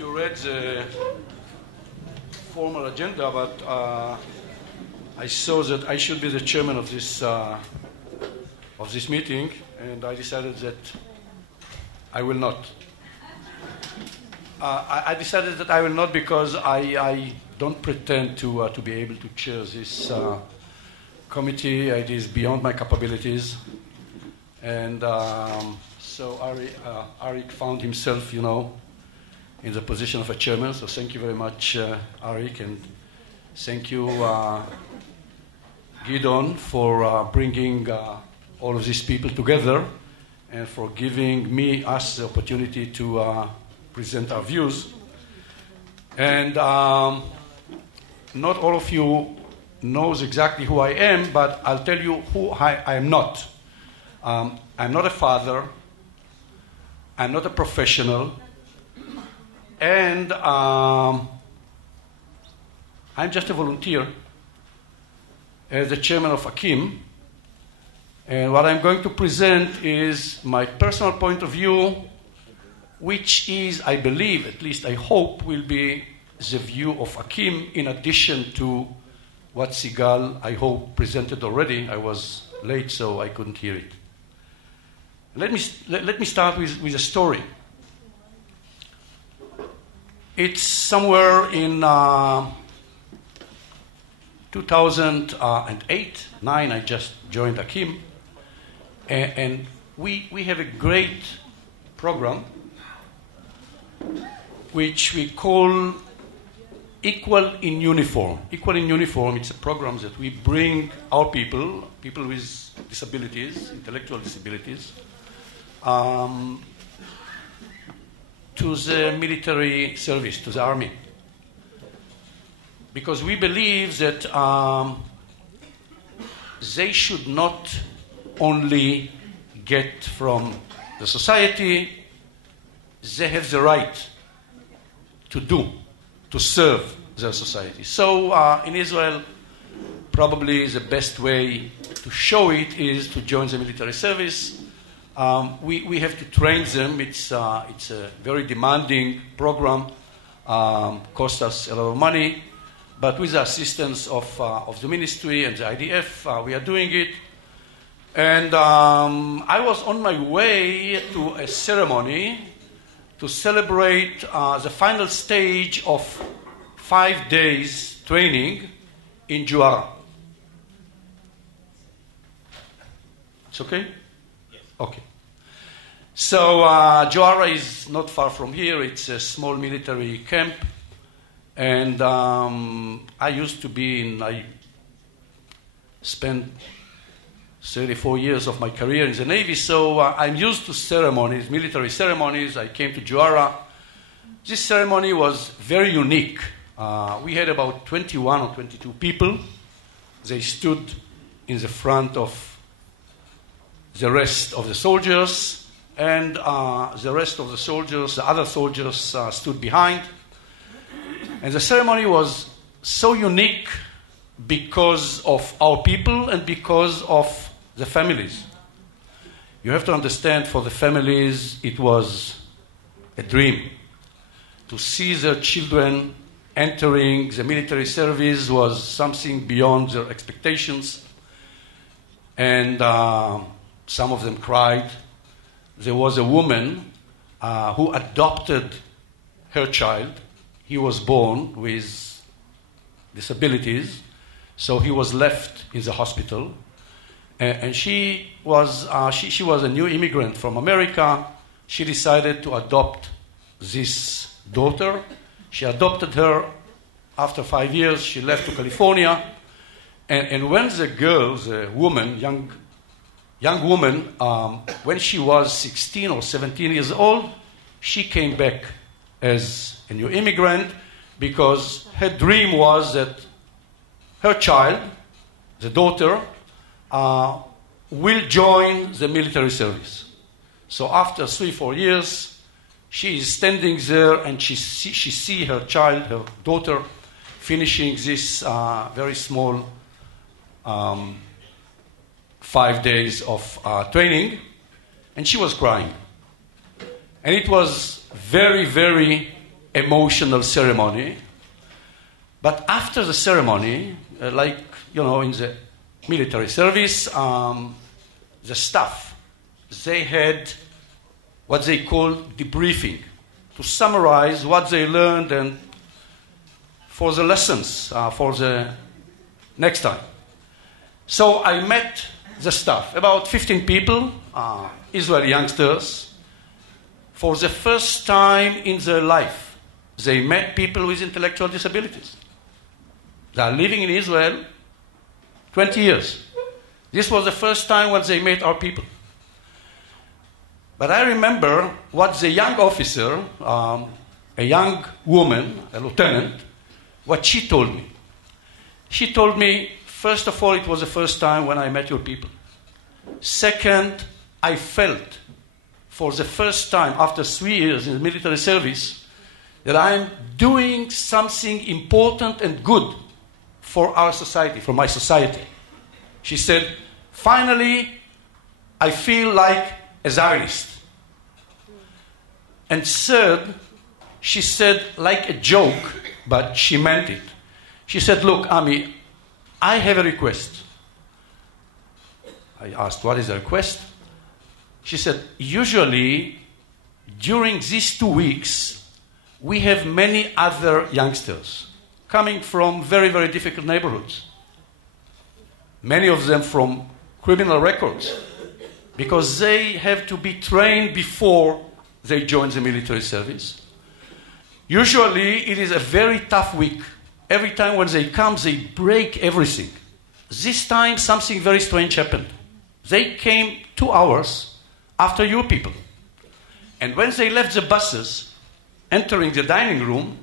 you read the formal agenda, but I saw that I should be the chairman of this meeting, and I decided that I will not. I decided that I will not because I don't pretend to be able to chair this committee. It is beyond my capabilities, and so Arik found himself, in the position of a chairman. So thank you very much, Arik, and thank you, Gidon, for bringing all of these people together and for giving us the opportunity to present our views. And not all of you knows exactly who I am, but I'll tell you who I am not. I'm not a father. I'm not a professional. And I'm just a volunteer as the chairman of Akkim. And what I'm going to present is my personal point of view, which is, I believe, at least I hope, will be the view of Akkim in addition to what Sigal, I hope, presented already. I was late, so I couldn't hear it. Let me start with a story. It's somewhere in 2008, 9, I just joined Akkim, and we have a great program which we call Equal in Uniform. Equal in Uniform, it's a program that we bring our people with disabilities, intellectual disabilities, to the military service, to the army. Because we believe that they should not only get from the society, they have the right to serve their society. So in Israel, probably the best way to show it is to join the military service. We have to train them. It's a very demanding program, costs us a lot of money, but with the assistance of the ministry and the IDF, we are doing it. And I was on my way to a ceremony to celebrate the final stage of 5 days training in Juara. It's okay? Yes. Okay. So Juara is not far from here. It's a small military camp. And I spent 34 years of my career in the Navy, so I'm used to ceremonies, military ceremonies. I came to Juara. This ceremony was very unique. We had about 21 or 22 people. They stood in the front of the rest of the soldiers, and the rest of the soldiers, the other soldiers, stood behind. And the ceremony was so unique because of our people and because of the families. You have to understand, for the families, it was a dream. To see their children entering the military service was something beyond their expectations. And some of them cried. There was a woman who adopted her child. He was born with disabilities, so he was left in the hospital. And she was a new immigrant from America. She decided to adopt this daughter. She adopted her. After 5 years, she left to California. And when the girl, the woman, young woman, when she was 16 or 17 years old, she came back as a new immigrant because her dream was that her child, the daughter, will join the military service. So after 3-4 years, she is standing there and she see her child, her daughter, finishing this very small 5 days of training, and she was crying. And it was very, very emotional ceremony. But after the ceremony, like, in the military service, the staff, they had what they call debriefing, to summarize what they learned and for the lessons for the next time. So I met the staff, about 15 people, Israeli youngsters. For the first time in their life, they met people with intellectual disabilities. They are living in Israel 20 years. This was the first time when they met our people. But I remember what the young officer, a young woman, a lieutenant, what she told me. She told me, first of all, it was the first time when I met your people. Second, I felt for the first time after 3 years in the military service that I'm doing something important and good for our society, for my society. She said, finally, I feel like a Zionist. And third, she said, like a joke, but she meant it. She said, look, Ami, I have a request. I asked, what is the request? She said, usually, during these 2 weeks, we have many other youngsters coming from very, very difficult neighborhoods. Many of them from criminal records, because they have to be trained before they join the military service. Usually, it is a very tough week. Every time when they come, they break everything. This time, something very strange happened. They came 2 hours after your people. And when they left the buses, entering the dining room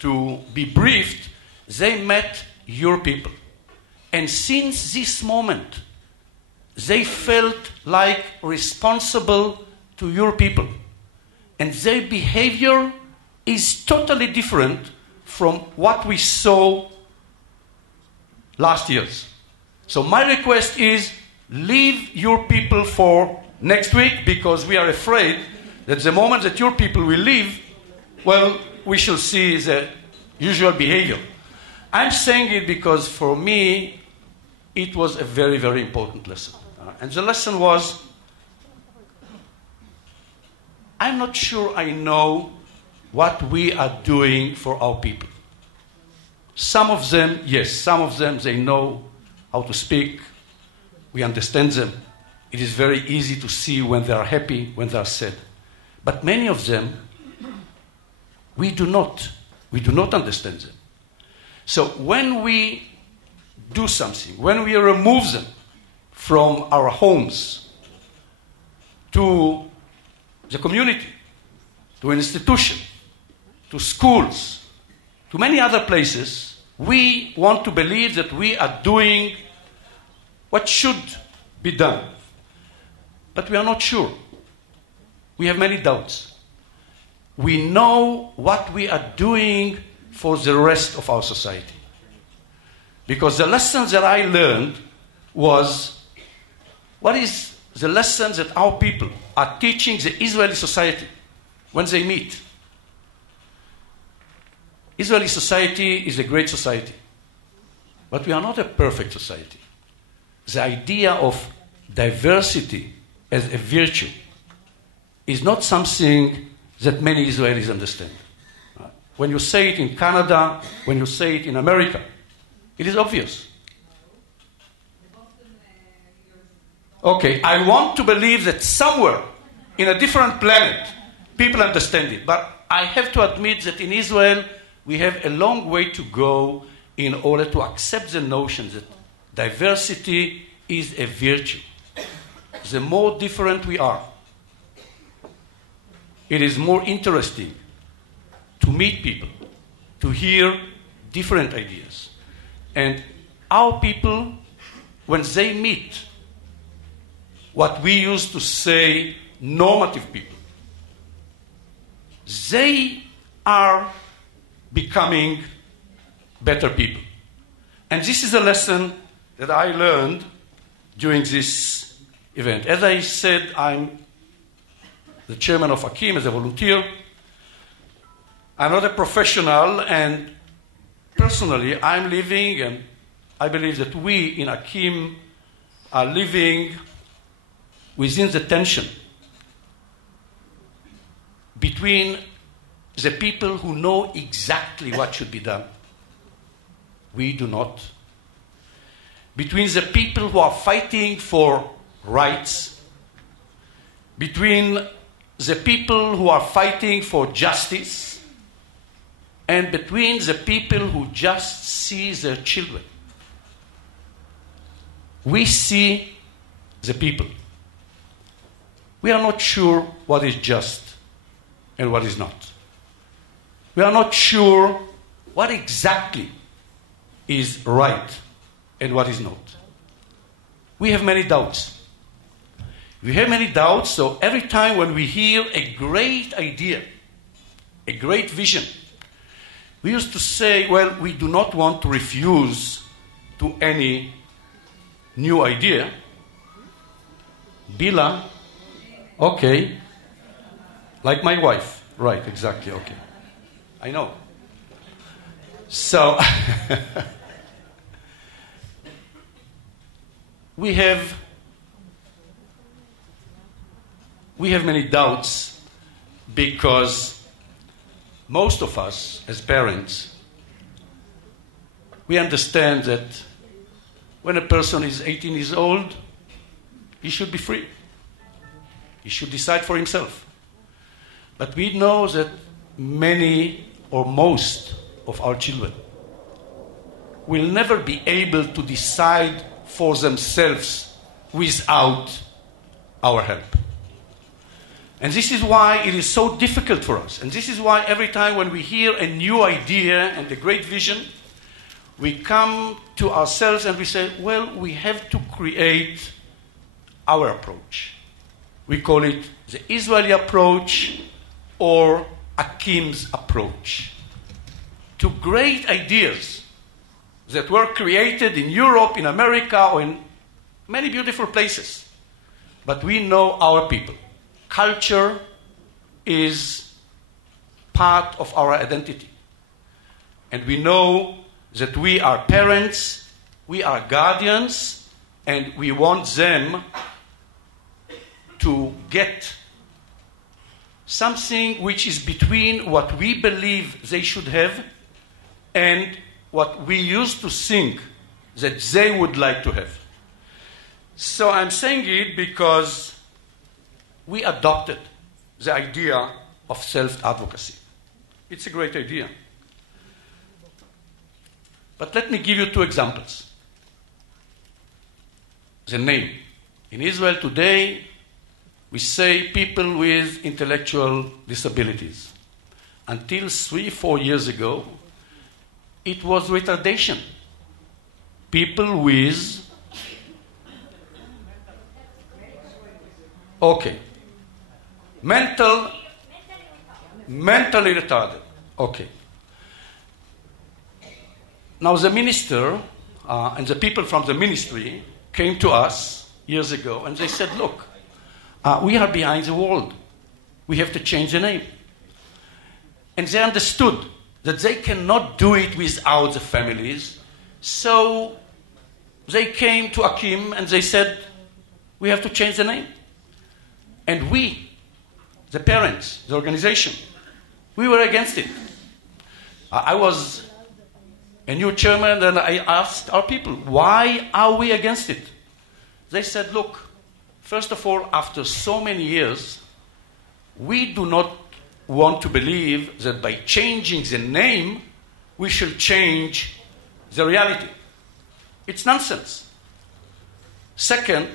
to be briefed, they met your people. And since this moment, they felt like responsible to your people. And their behavior is totally different from what we saw last years. So my request is, leave your people for next week, because we are afraid that the moment that your people will leave, well, we shall see the usual behavior. I'm saying it because for me, it was a very, very important lesson. And the lesson was, I'm not sure I know what we are doing for our people. Some of them, yes, some of them, they know how to speak. We understand them. It is very easy to see when they are happy, when they are sad. But many of them, we do not understand them. So when we do something, when we remove them from our homes to the community, to an institution, to schools, to many other places, we want to believe that we are doing what should be done. But we are not sure. We have many doubts. We know what we are doing for the rest of our society. Because the lessons that I learned was, what is the lessons that our people are teaching the Israeli society when they meet? Israeli society is a great society, but we are not a perfect society. The idea of diversity as a virtue is not something that many Israelis understand. When you say it in Canada, when you say it in America, it is obvious. Okay, I want to believe that somewhere in a different planet, people understand it. But I have to admit that in Israel, we have a long way to go in order to accept the notion that diversity is a virtue. The more different we are, it is more interesting to meet people, to hear different ideas. And our people, when they meet what we used to say normative people, they are becoming better people. And this is a lesson that I learned during this event. As I said, I'm the chairman of Akkim as a volunteer. I'm not a professional, and personally, I'm living, and I believe that we in Akim are living within the tension between the people who know exactly what should be done. We do not. Between the people who are fighting for rights, between the people who are fighting for justice, and between the people who just see their children. We see the people. We are not sure what is just and what is not. We are not sure what exactly is right and what is not. We have many doubts. We have many doubts, so every time when we hear a great idea, a great vision, we used to say, well, we do not want to refuse to any new idea. Bila, okay. Like my wife. Right, exactly, okay. I know. So, we have many doubts because most of us, as parents, we understand that when a person is 18 years old, he should be free. He should decide for himself. But we know that many or most of our children will never be able to decide for themselves without our help. And this is why it is so difficult for us. And this is why every time when we hear a new idea and a great vision, we come to ourselves and we say, well, we have to create our approach. We call it the Israeli approach or Akim's approach to great ideas that were created in Europe, in America, or in many beautiful places. But we know our people. Culture is part of our identity. And we know that we are parents, we are guardians, and we want them to get something which is between what we believe they should have and what we used to think that they would like to have. So I'm saying it because we adopted the idea of self-advocacy. It's a great idea. But let me give you two examples. The name. In Israel today, we say people with intellectual disabilities. Until 3-4 years ago, it was retardation. People with... Okay. Mentally retarded. Okay. Now the minister and the people from the ministry came to us years ago and they said, look, we are behind the world. We have to change the name. And they understood that they cannot do it without the families. So they came to Akim and they said, we have to change the name. And we, the parents, the organization, we were against it. I was a new chairman and I asked our people, why are we against it? They said, look, first of all, after so many years, we do not want to believe that by changing the name, we shall change the reality. It's nonsense. Second,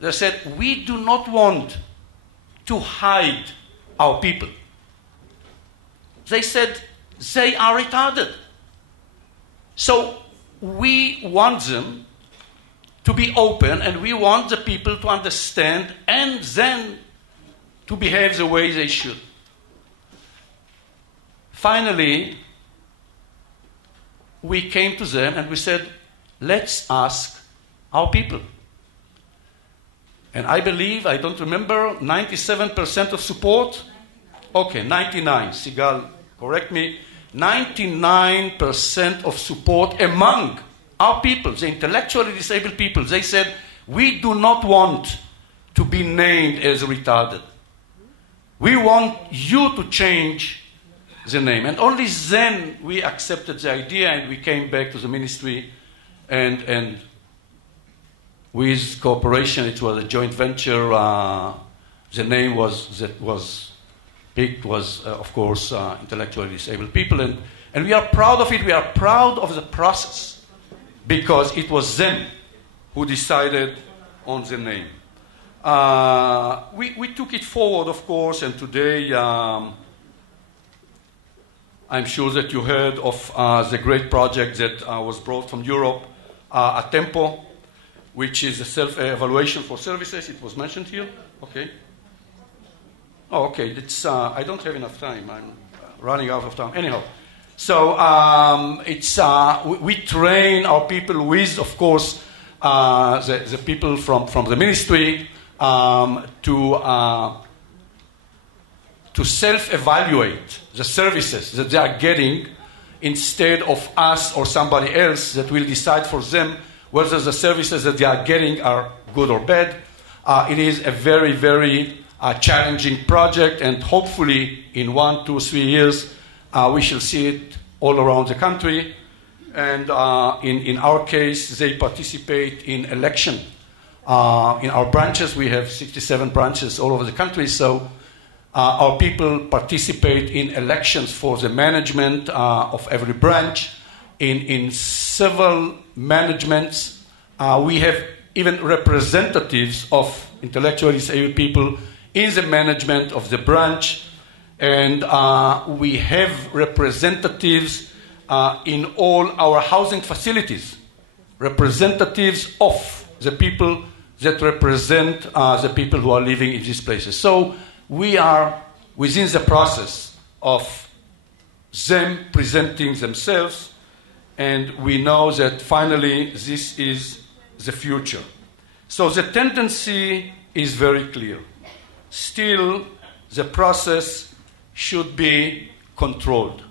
they said, we do not want to hide our people. They said, they are retarded. So we want them to be open and we want the people to understand and then to behave the way they should. Finally, we came to them and we said, let's ask our people. And I believe, I don't remember, 97% of support? Okay, 99. Sigal correct me, 99% of support among our people, the intellectually disabled people. They said, we do not want to be named as retarded. We want you to change the name. And only then we accepted the idea and we came back to the ministry and with cooperation, it was a joint venture. The name was picked was, of course, intellectually disabled people. And we are proud of it. We are proud of the process because it was them who decided on the name. We took it forward, of course, and today I'm sure that you heard of the great project that was brought from Europe, a Tempo, which is a self-evaluation for services. It was mentioned here. Okay. Oh, okay. It's, I don't have enough time. I'm running out of time. Anyhow, so we train our people with, of course, the people from the ministry to self-evaluate the services that they are getting instead of us or somebody else that will decide for them whether the services that they are getting are good or bad. It is a very, very challenging project, and hopefully in 1, 2, 3 years we shall see it all around the country. And in our case, they participate in election. In our branches, we have 67 branches all over the country, so our people participate in elections for the management of every branch. In several managements, we have even representatives of intellectually disabled people in the management of the branch, and we have representatives in all our housing facilities, representatives of the people that represent the people who are living in these places. So we are within the process of them presenting themselves, and we know that finally this is the future. So the tendency is very clear. Still, the process should be controlled.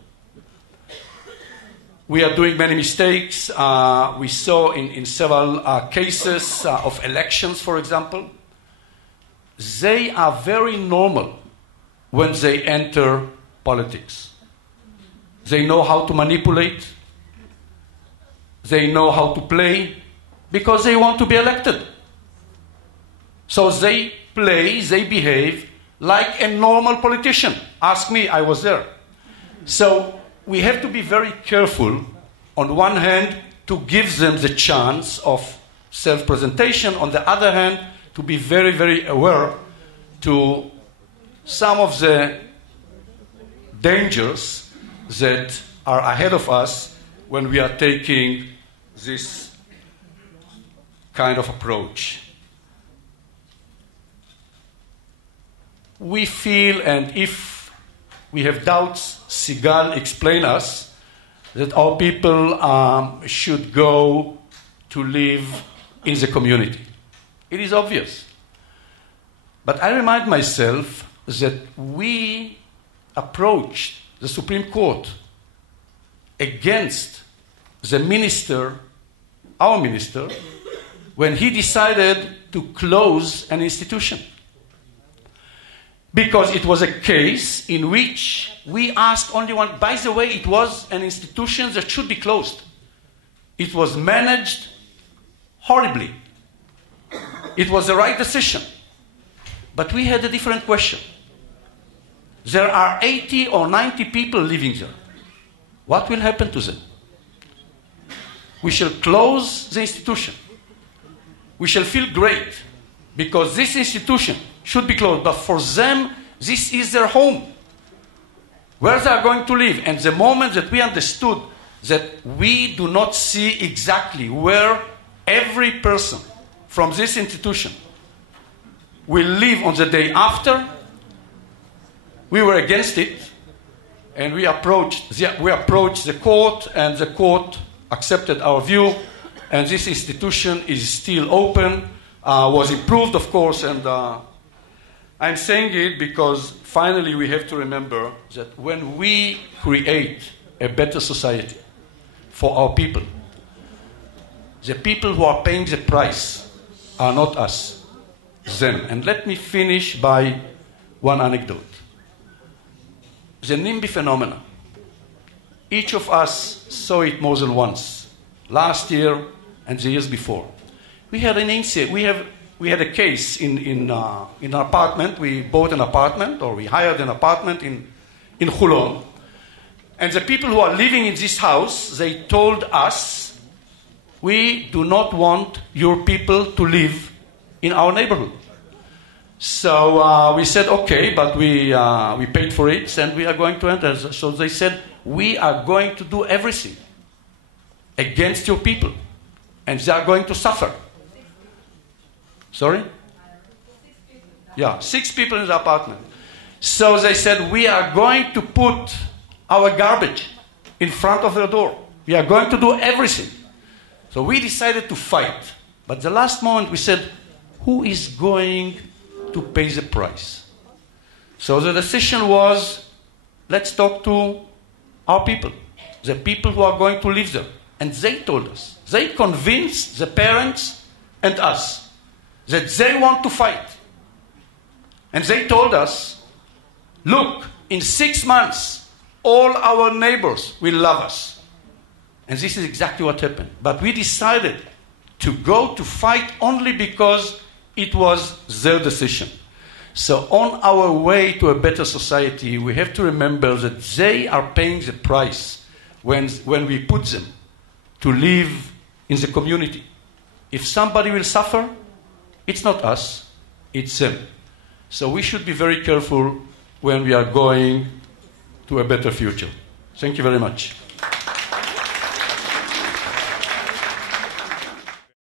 We are doing many mistakes. We saw in several cases of elections, for example. They are very normal when they enter politics. They know how to manipulate. They know how to play because they want to be elected. So they play, they behave like a normal politician. Ask me, I was there. So we have to be very careful, on one hand, to give them the chance of self-presentation. On the other hand, to be very, very aware to some of the dangers that are ahead of us when we are taking this kind of approach. We feel, and if we have doubts, Sigal explained us that our people should go to live in the community. It is obvious. But I remind myself that we approached the Supreme Court against the minister, our minister, when he decided to close an institution. Because it was a case in which we asked only one. By the way, it was an institution that should be closed. It was managed horribly. It was the right decision. But we had a different question. There are 80 or 90 people living there. What will happen to them? We shall close the institution. We shall feel great because this institution should be closed. But for them, this is their home, where they are going to live. And the moment that we understood that we do not see exactly where every person from this institution will live on the day after, we were against it, and we approached the court, and the court accepted our view, and this institution is still open, was improved, of course, and I'm saying it because finally we have to remember that when we create a better society for our people, the people who are paying the price are not us, them. And let me finish by one anecdote. The NIMBY phenomenon. Each of us saw it more than once, last year and the years before. We had an incident. We had a case in an apartment. We bought an apartment, or we hired an apartment in Hulon. And the people who are living in this house, they told us, we do not want your people to live in our neighborhood. So we said, okay, but we paid for it, and we are going to enter. So they said, we are going to do everything against your people, and they are going to suffer. Sorry? 6 people in the apartment. So they said, we are going to put our garbage in front of their door. We are going to do everything. So we decided to fight. But the last moment we said, who is going to pay the price? So the decision was, let's talk to our people, the people who are going to live there. And they told us, they convinced the parents and us that they want to fight. And they told us, look, in 6 months, all our neighbors will love us. And this is exactly what happened. But we decided to go to fight only because it was their decision. So on our way to a better society, we have to remember that they are paying the price when we put them to live in the community. If somebody will suffer, it's not us, it's them. So we should be very careful when we are going to a better future. Thank you very much.